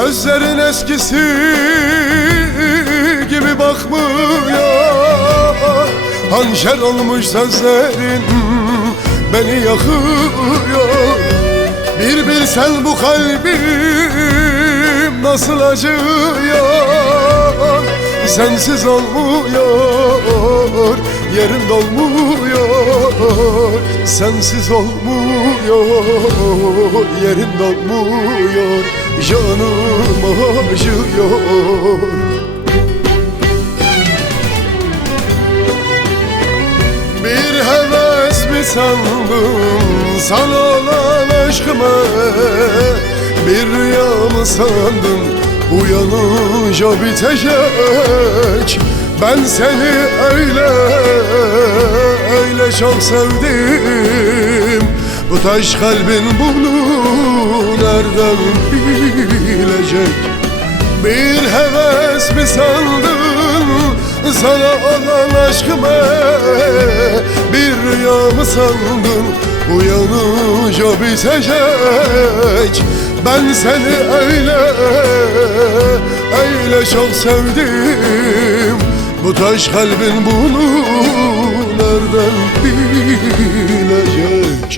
Gözlerin eskisi gibi bakmıyor. Hançer olmuş sözlerin beni yakıyor. Bir bilsen bu kalbim nasıl acıyor. Sensiz olmuyor, yerim dolmuyor. Sensiz olmuyor, yerim dolmuyor. Canım acıyor. Bir heves mi sandın sana olan aşkıma? Bir rüya mı sandın uyanınca bitecek? Ben seni öyle çok sevdim. Bu taş kalbin bunu nereden bilecek? Bir heves mi sandın sana olan aşkıma? Bir rüya mı sandın uyanınca bitecek? Ben seni öyle çok sevdim. Bu taş kalbin bunu nereden bilecek?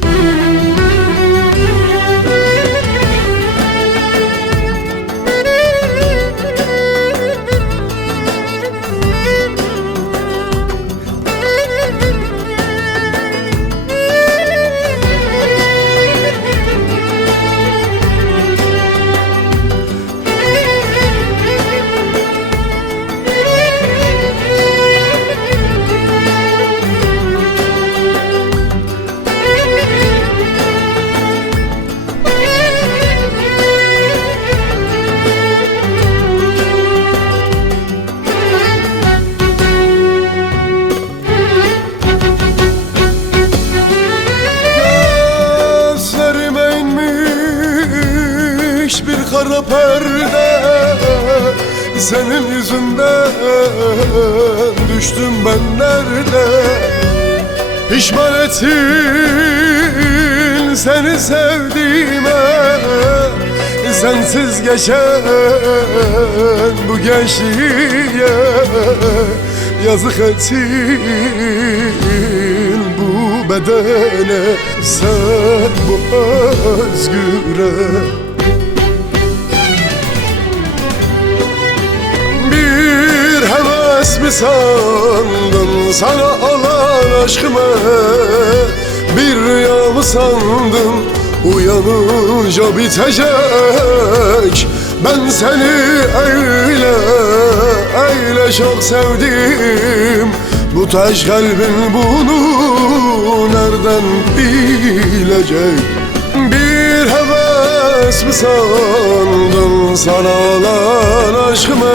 Bir kara perde, senin yüzünden düştüm ben nerede? Pişman ettin seni sevdiğime. Sensiz geçen bu gençliğe yazık ettin bu bedene, sen bu özgüre. Mi sandın sana olan aşkıma? Bir rüya mı sandın uyanınca bitecek? Ben seni öyle çok sevdim. Bu taş kalbin bunu nereden bilecek? Bir heves mi sandın sana olan aşkıma?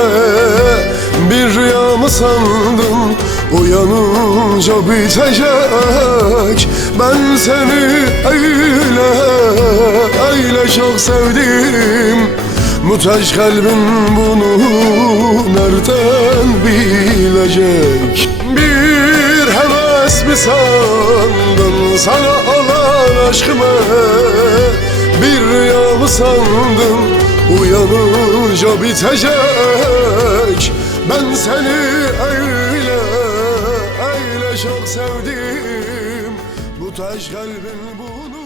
Bir rüya mı sandın uyanınca bitecek? Ben seni öyle çok sevdim. Bu taş kalbin bunu nereden bilecek? Bir heves mi sandın sana olan aşkıma? Bir rüya mı sandın uyanınca bitecek? Ben seni öyle çok sevdim. Bu taş kalbin bunu